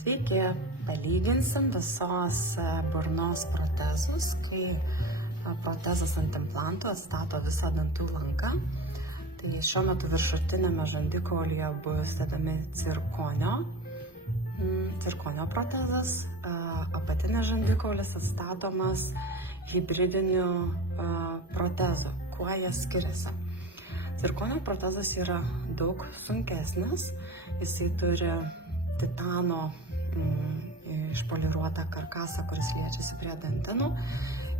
Sveiki, palyginsim visos burnos protezus, kai protezas ant implanto atstato visą dantų lanką. Tai šiuo metu viršutinėme žandikaulyje bus dedami cirkonio protezas, apatinis žandikaulis atstatomas hibridiniu protezu. Kuo jie skiriasi? Cirkonio protezas yra daug sunkesnis, jisai turi titano išpoliruotą karkasą, kuris liečiasi prie dantenų,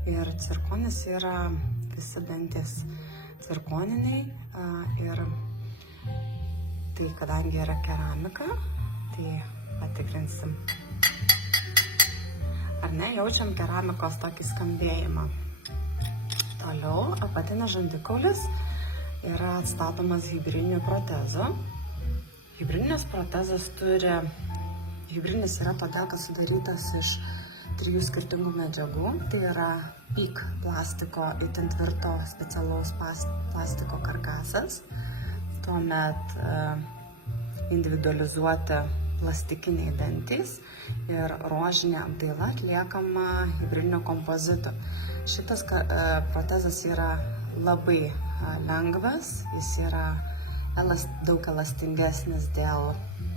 ir cirkonis yra visi dantis cirkoniniai, ir tai kadangi yra keramika, tai patikrinsim. Ar ne, jaučiam keramikos tokį skambėjimą. Toliau apatinis žandikaulis yra atstatomas hibridiniu protezu. Hibridinis yra todėl, kad sudarytas iš 3 skirtingų medžiagų. Tai yra PEEK plastiko, itin tvirto specialaus plastiko karkasas. Tuomet individualizuoti plastikiniai dantys ir rožinė apdaila atliekama hibridinio kompozitu. Šitas protezas yra labai lengvas, jis yra daug elastingesnis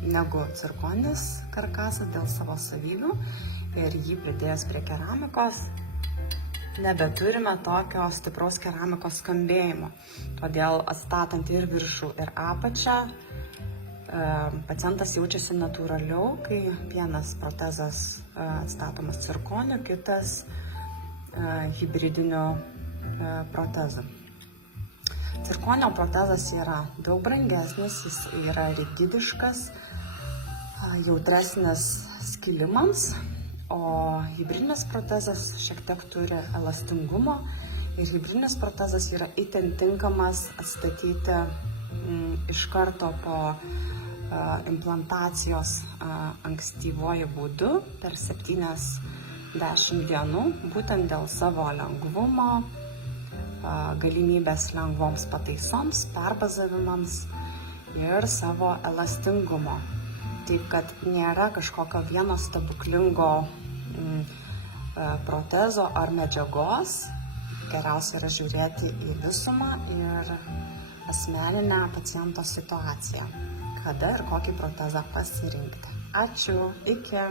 negu cirkoninis karkasas dėl savo savybių, ir jį pridėjus prie keramikos nebeturime tokio stipraus keramikos skambėjimo. Todėl atstatant ir viršų, ir apačią, pacientas jaučiasi natūraliau, kai vienas protezas atstatomas cirkoniu, kitas hibridiniu protezu. Cirkonio protezas yra daug brangesnis, jis yra rigidiškas, jautresnis skilimams, o hibridinis protezas šiek tiek turi elastingumo, ir hibridinis protezas yra itin tinkamas atstatyti iš karto po implantacijos ankstyvuoju būdu per 7-10 dienų, būtent dėl savo lengvumo, galimybės lengvoms pataisoms, perbazavimams ir savo elastingumo. Taip, kad nėra kažkokio vieno stebuklingo protezo ar medžiagos. Geriausia yra žiūrėti į visumą ir asmeninę paciento situaciją, kada ir kokį protezą pasirinkti. Ačiū, iki!